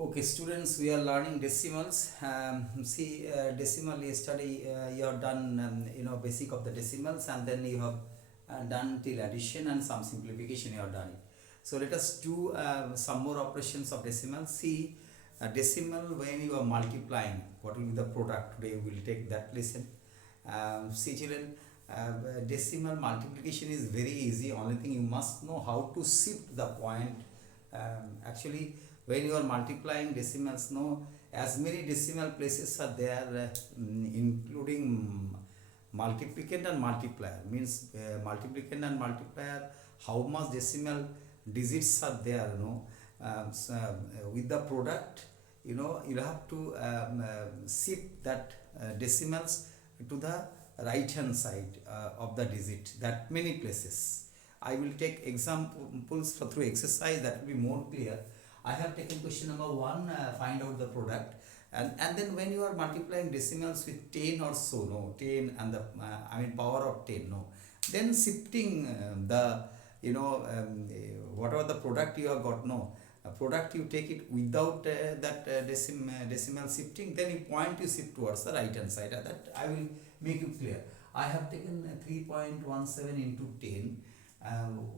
Okay, students, we are learning decimals. Decimal yesterday you have done, basic of the decimals, and then you have done till addition and some simplification you have done it. So let us do some more operations of decimals. See, decimal when you are multiplying, what will be the product? Today we will take that lesson. See children, decimal multiplication is very easy. Only thing you must know how to shift the point. Actually, when you are multiplying decimals, no, as many decimal places are there, including multiplicand and multiplier. Means multiplicand and multiplier, how much decimal digits are there, with the product, you have to shift that decimals to the right hand side of the digit, that many places. I will take examples through exercise, that will be more clear. I have taken question number 1, find out the product, and then when you are multiplying decimals with 10 or so, no, 10 and the power of 10, no, then shifting the whatever the product you have got, no, product you take it without that decimal shifting, then you point you shift towards the right hand side. That I will make you clear. I have taken 3.17 into 10,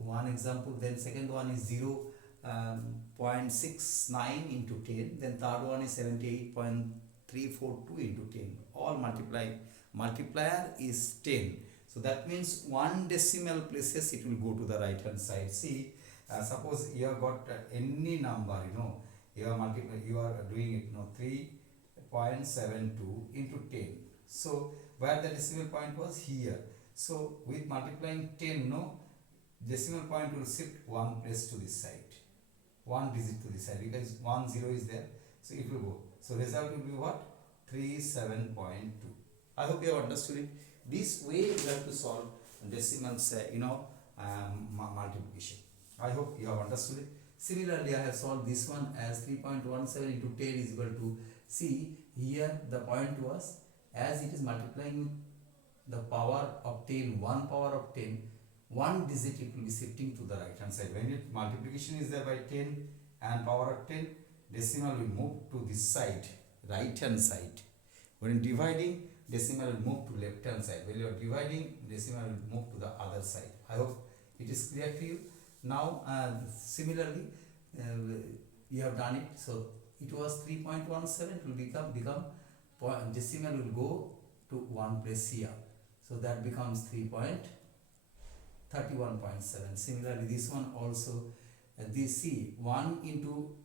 one example. Then second one is 0.69 into 10. Then third one is 78.342 into 10. All multiplier is 10. So that means one decimal places it will go to the right hand side. See, suppose you have got any number, you are doing it, 3.72 into 10. So where the decimal point was here. So with multiplying 10, decimal point will shift one place to this side, one digit to this side, because 1 0 is there, so it will go. So result will be what? 37.2. I hope you have understood it. This way you have to solve decimals, multiplication. I hope you have understood it. Similarly, I have solved this one as 3.17 into 10 is equal to, see here the point was, as it is multiplying with the power of 10, 1 power of 10, one digit it will be shifting to the right hand side. When it multiplication is there by 10 and power of 10, decimal will move to this side, right hand side. When dividing, decimal will move to left hand side. When you are dividing, decimal will move to the other side. I hope it is clear to you. Now similarly, you have done it. So it was 3.17, it will become decimal will go to one place here. So that becomes 3.31.7. Similarly, this one also, this C 1 into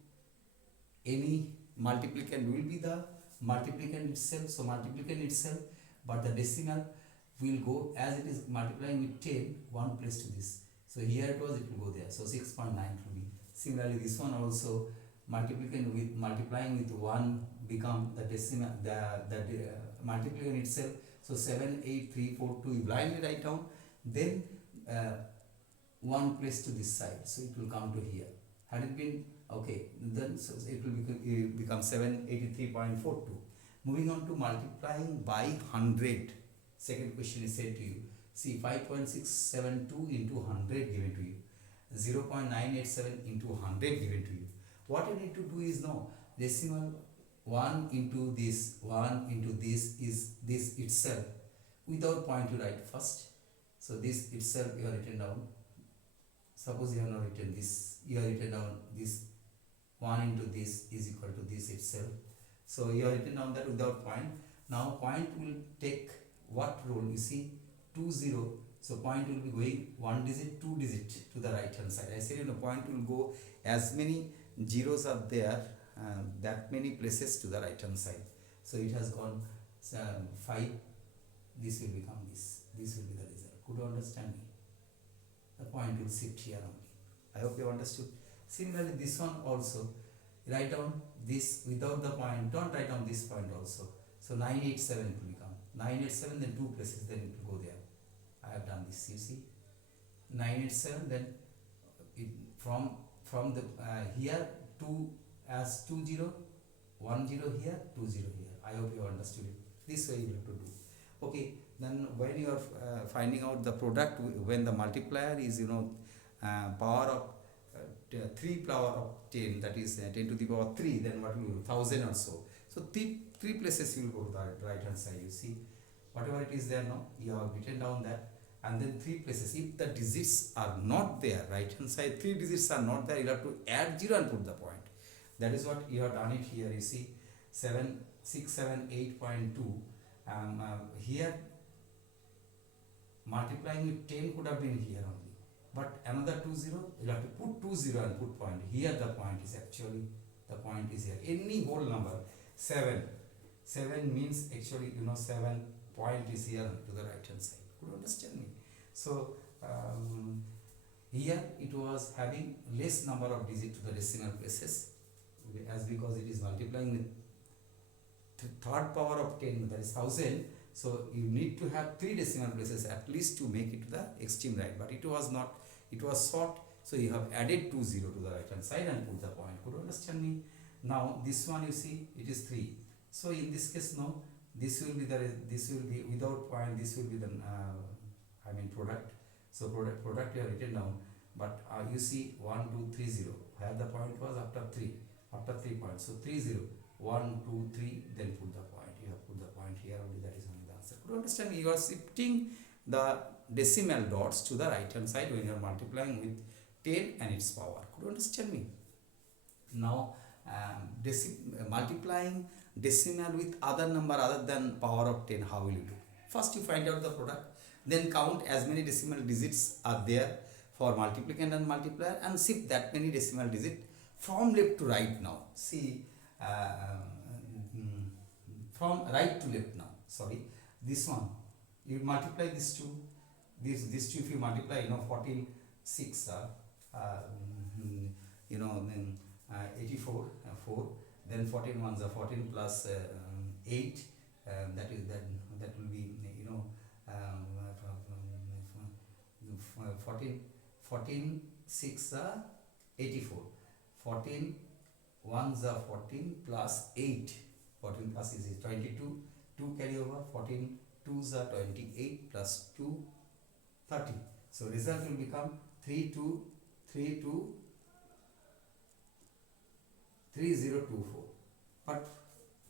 any multiplicand will be the multiplicand itself. So multiplicand itself, but the decimal will go, as it is multiplying with 10, one place to this. So here it was, it will go there. So 6.9 will be. Similarly, this one also, multiplicand with multiplying with 1 become the decimal, the multiplicand itself. So 78342 you blindly write down, then one place to this side, so it will come to here. Had it been okay, then so it will become 783.42. Moving on to multiplying by 100. Second question is said to you. See, 5.672 into 100 given to you, 0.987 into 100 given to you. What you need to do is, decimal 1 into this, 1 into this is this itself. Without point you write first. So this itself you have written down. Suppose you have not written this, you have written down this 1 into this is equal to this itself. So you have written down that without point. Now point will take what role? You see, 2 0. So point will be going one digit, two digit to the right hand side. I said, point will go as many zeros are there, that many places to the right hand side. So it has gone 5. This will become this. This will be the result. Could you understand me? The point will shift here only. I hope you understood. Similarly, this one also, write down this without the point. Don't write down this point also. So 987 it will become 987, then 2 places, then it will go there. I have done this. You see, 987. Then it, from the here 2 as 2 0, 1 0 here, 2 0 here. I hope you understood it. This way you have to do. Okay, then when you are finding out the product, when the multiplier is power of 3 power of 10, that is 10 to the power 3, then what will you do? 1000 or so. So three places you will go to the right hand side. You see, whatever it is there now, you have written down that, and then 3 places. If the digits are not there, right hand side 3 digits are not there, you have to add 0 and put the point. That is what you have done it here. You see, 7678.2. Here multiplying with 10 could have been here only, but another 20, you have to put 20 and put point. Here the point is actually, the point is here. Any whole number, 7 means actually, 7 point is here to the right hand side. Could you understand me? So here it was having less number of digits to the decimal places, as because it is multiplying with third power of 10, that is 1000. So you need to have 3 decimal places at least to make it to the extreme right, but it was not, it was short, so you have added 20 to the right hand side and put the point. Could you understand me? Now this one, you see, it is 3. So in this case, no, this will be without point, this will be the product. So product you have written down, but you see 1 2 3 0, where the point was after 3 points. So 3 0, 1 2 3, then put the point. You have put the point here only, that is only the answer. Could you understand? You are shifting the decimal dots to the right hand side when you are multiplying with 10 and its power. Could you understand me? Now multiplying decimal with other number other than power of 10, how will you do? First you find out the product, then count as many decimal digits are there for multiplicand and multiplier, and shift that many decimal digits from left to right now. See, from right to left now. Sorry, this one, you multiply these two. These two, if you multiply, 14 6 then 84 4. Then 14 ones are 14 plus 8. That will be 14 6 are 84. 14 ones are 14 plus 8. 14 plus is 22. 2 carry over. 14 2s are 28 plus 2 30. So result will become 3024. But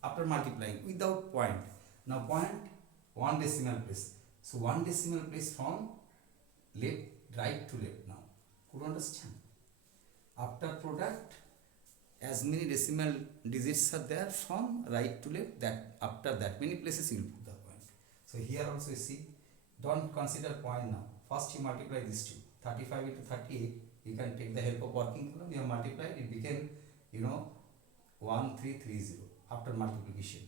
after multiplying without point, now point 1 decimal place. So 1 decimal place from right to left now. Could you understand? After product, as many decimal digits are there from right to left, that after that many places you will put the point. So here also you see, don't consider point now. First you multiply these two. 35 into 38, you can take the help of working column. You have multiplied, it became 1330 after multiplication.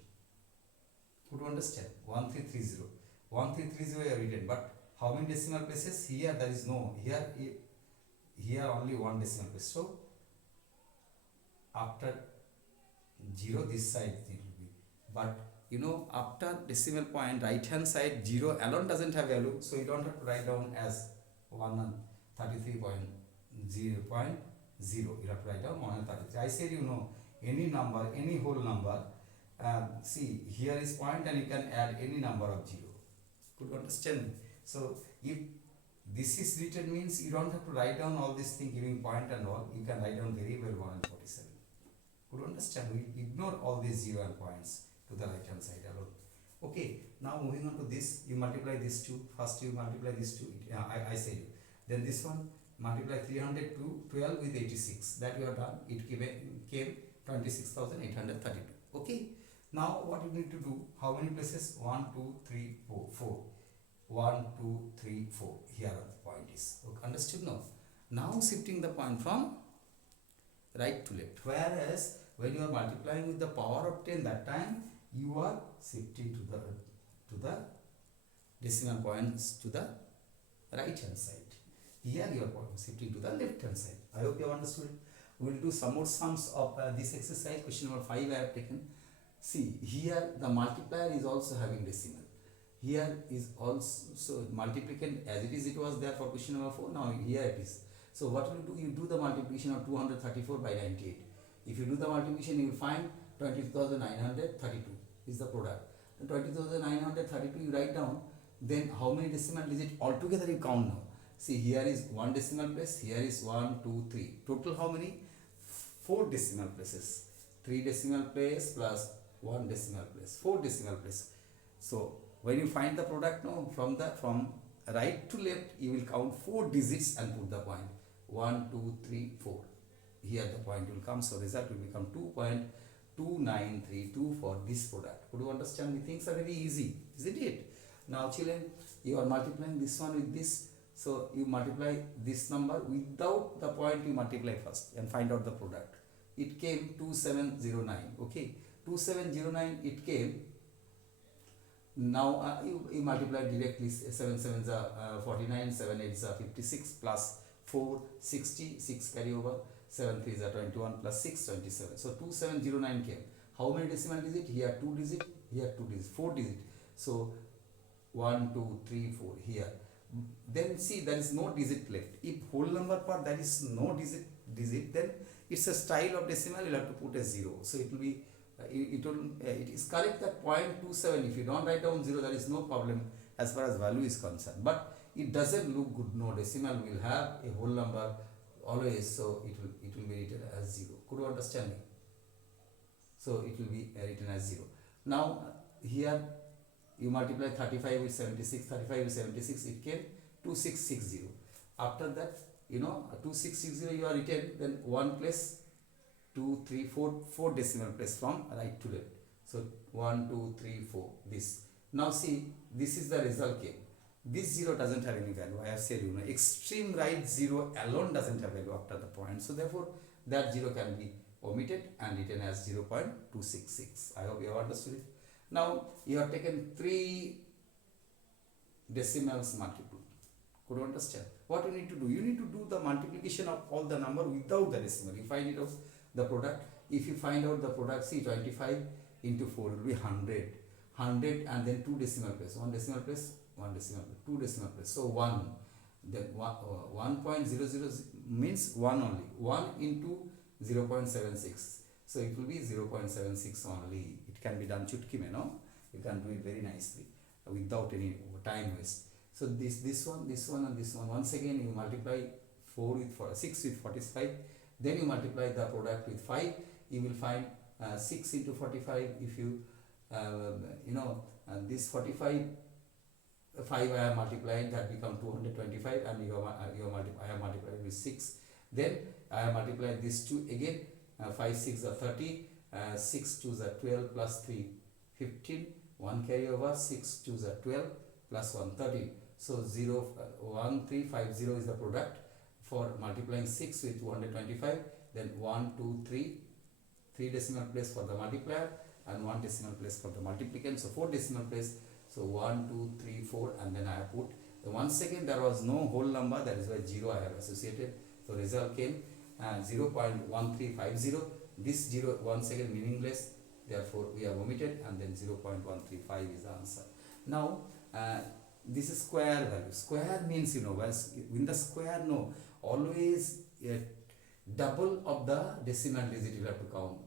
Could you understand? 1330. 1330 you have written, but how many decimal places? Here there is no, here only 1 decimal place. So after 0 this side it will be, but after decimal point right hand side 0 alone doesn't have value, so you don't have to write down as 133.0. You have to write down 133. I said any number, any whole number, see here is point and you can add any number of 0. Could you understand? So if this is written means you don't have to write down all this thing giving point and all, you can write down very well 147. Could you understand? We ignore all these 0 and points to the right hand side alone. Okay, now moving on to this, you multiply these two. First you multiply these two, I said you. Then this one, multiply 300 to 12 with 86. That you have done. It came 26,832. Okay. Now what you need to do? How many places? 1 2 3 4. 1 2 3 4. Here the point is. Okay, understood now? Now shifting the point from right to left. Whereas when you are multiplying with the power of 10, that time you are shifting to the decimal points to the right hand side. Here you are shifting to the left hand side. I hope you have understood it. We will do some more sums of this exercise. Question number 5 I have taken. See, here the multiplier is also having decimal. Here is also multiplicand, as it was there for question number 4. Now here it is. So what will you do? You do the multiplication of 234 by 98. If you do the multiplication, you will find 22,932 is the product. And 20,932 you write down. Then how many decimal digits altogether you count now? See, here is 1 decimal place, here is 1, 2, 3. Total how many? 4 decimal places. 3 decimal place plus 1 decimal place, 4 decimal place. So when you find the product, no, from right to left, you will count 4 digits and put the point. 1, 2, 3, 4. Here the point will come, so result will become 2.29324 for this product. Could you understand me? Things are very easy, isn't it? Now children, you are multiplying this one with this, so you multiply this number without the point, you multiply first and find out the product. It came 2709, okay, 2709 it came. Now you multiply directly, 7 7s are 49, 7 8s are 56, plus 4 60, 6 carry over, 7 3s are 21, plus 6 27. So 2709 came. How many decimal digit? Here 2 digit, here 2 digit, 4 digit. So 1 2 3 4 here. Then see, there is no digit left. If whole number part there is no digit, then it's a style of decimal, you have to put a 0. So it will be it is correct that 0.27. If you don't write down 0, there is no problem as far as value is concerned. But it doesn't look good. No, decimal will have a whole number always, so it will be written as 0. Could you understand me? So it will be written as 0. Now here you multiply 35 with 76, 35 with 76, it came 2660. After that, 2660 you are written, then 1 place 2 3 4 decimal place from right to left. So 1 2 3 4 this. Now see, this is the result came. This 0 doesn't have any value. I have said, extreme right 0 alone doesn't have value after the point. So therefore that 0 can be omitted and written as 0.266. I hope you have understood it. Now you have taken 3 decimals multiple. Could you understand? What you need to do? You need to do the multiplication of all the number without the decimal. You find it out the product. If you find out the product, see, 25 into 4 will be 100. 100 and then 2 decimal place. 1 decimal place, 1 decimal place, 2 decimal place. So 1. Then 1.00 means 1 only. 1 into 0.76. So it will be 0.76 only. It can be done chutki mein, no? You can do it very nicely without any time waste. So this one and this one. Once again you multiply 6 with 45. Then you multiply the product with 5. You will find 6 into 45. If you this 45, 5 I have multiplied, that become 225, and I have multiplied with 6. Then I have multiplied this 2 again. 5 6 are 30, 6 2s are 12, plus 3 15, 1 carry over, 6 2s are 12, plus 1 13. So 1350 is the product for multiplying 6 with 225. Then 1 2 3 decimal place for the multiplier and 1 decimal place for the multiplicand. So 4 decimal place. So 1 2 3 4, and then I have put. Once again there was no whole number, that is why 0 I have associated. So result came 0.1350. This 0 once again meaningless, therefore we have omitted, and then 0.135 is the answer. Now this is square value. Square means, well, in the square, no, always double of the decimal digit you have to count.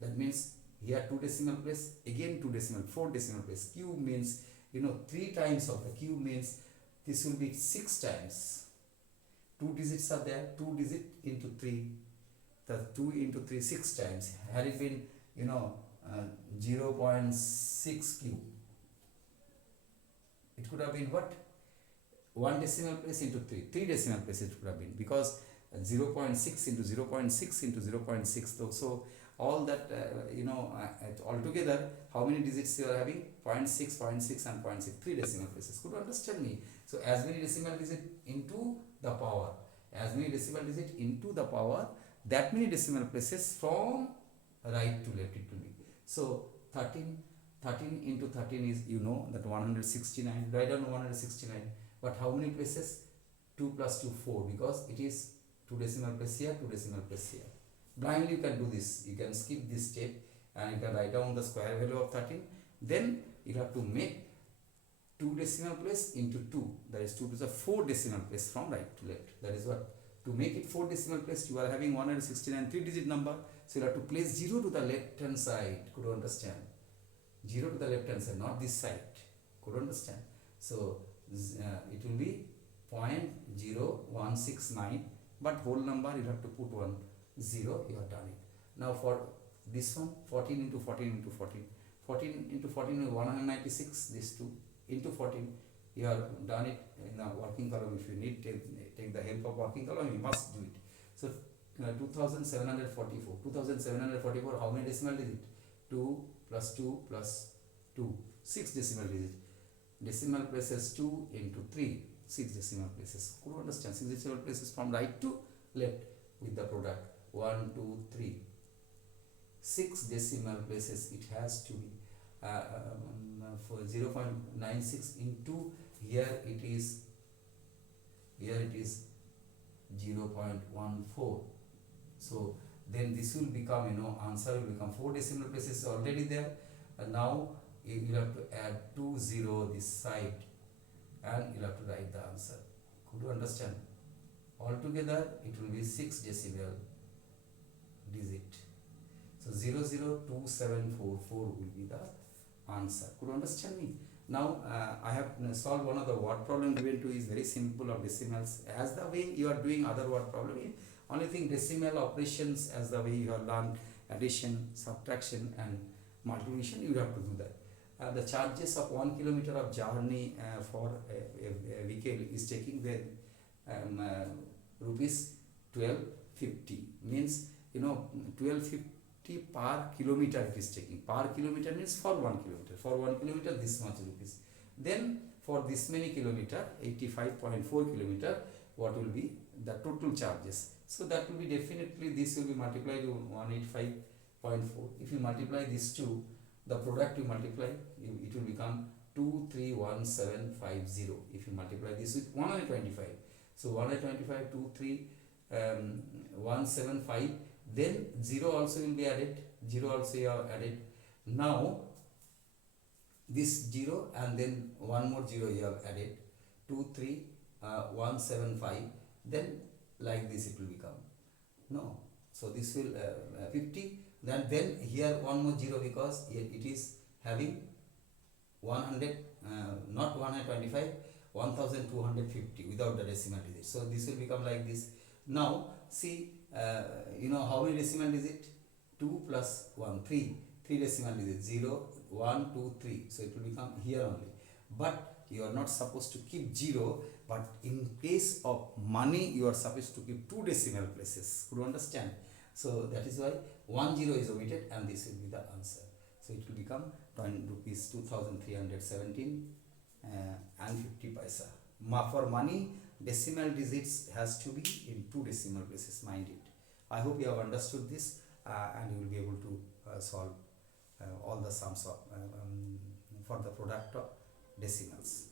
That means here 2 decimal place, again 2 decimal, 4 decimal place. Cube means 3 times of the cube means this will be 6 times. 2 digits are there, 2 digit into 3, the 2 into 3 6 times. Had it been 0.6 cube, it could have been what? 1 decimal place into 3 decimal places it could have been, because 0.6 into 0.6 into 0.6. So all that altogether, how many digits you are having? 0.6, 0.6 and 0.6, 3 decimal places. Could you understand me? So as many decimal digit into the power, as many decimal digit into the power, that many decimal places from right to left it will be. So 13 into 13 is, that 169. Write down 169. But how many places? 2 plus 2, 4, because it is 2 decimal place here, 2 decimal place here. Blindly you can do this. You can skip this step and you can write down the square value of 13. Then you have to make 2 decimal place into 2. That is 2 to the 4 decimal place from right to left. That is what. To make it 4 decimal place, you are having 169 3-digit number. So you have to place 0 to the left hand side. Could you understand? 0 to the left hand side, not this side. Could you understand? So it will be 0.0169, but whole number you have to put 10, you have done it. Now for this one, 14 into 14 into 14, 14 into 14 is 196, this 2 into 14, you have done it in the working column. If you need take the help of working column, you must do it. So 2744, 2744, how many decimal digit? 2 plus 2 plus 2, 6 decimal digit. Decimal places 2 into 3, 6 decimal places. Could you understand? 6 decimal places from right to left with the product. 1, 2, 3. 6 decimal places it has to be. For 0.96 into here it is 0.14. So then this will become, answer will become 4 decimal places already there, and now you have to add 2 0 this side, and you have to write the answer. Could you understand? Altogether it will be 6 decimal digit. So 002744 will be the answer. Could you understand me? Now I have solved one of the word problem given to is very simple of decimals, as the way you are doing other word problem. Only thing, decimal operations as the way you have learned addition, subtraction and multiplication, you have to do that. The charges of 1 kilometer of journey for a vehicle is taking the rupees 1250, means 1250 per kilometer it is taking. Per kilometer means for 1 kilometer. For 1 kilometer this much rupees. Then for this many kilometer, 85.4 kilometer, what will be the total charges? So that will be definitely, this will be multiplied to 185.4. If you multiply these two, the product you multiply, it will become 231750. If you multiply this with 125, so 125, 23175, then 0 also will be added, 0 also you have added. Now this 0 and then one more 0 you have added, 23175, then like this it will become, no, so this will 50, then here one more 0, because it is having 100, not 125, 1250 without the decimal digit. So this will become like this. Now see, how many decimal digit? 2 plus 1, 3 decimal digit, 0, 1, 2, 3. So it will become here only. But you are not supposed to keep 0, but in case of money you are supposed to keep 2 decimal places. Could you understand? So that is why 1 0 is omitted, and this will be the answer. So it will become rupees 2317 and 50 paisa. For money, decimal digits has to be in 2 decimal places, mind it. I hope you have understood this, and you will be able to solve all the sums of for the product of decimals.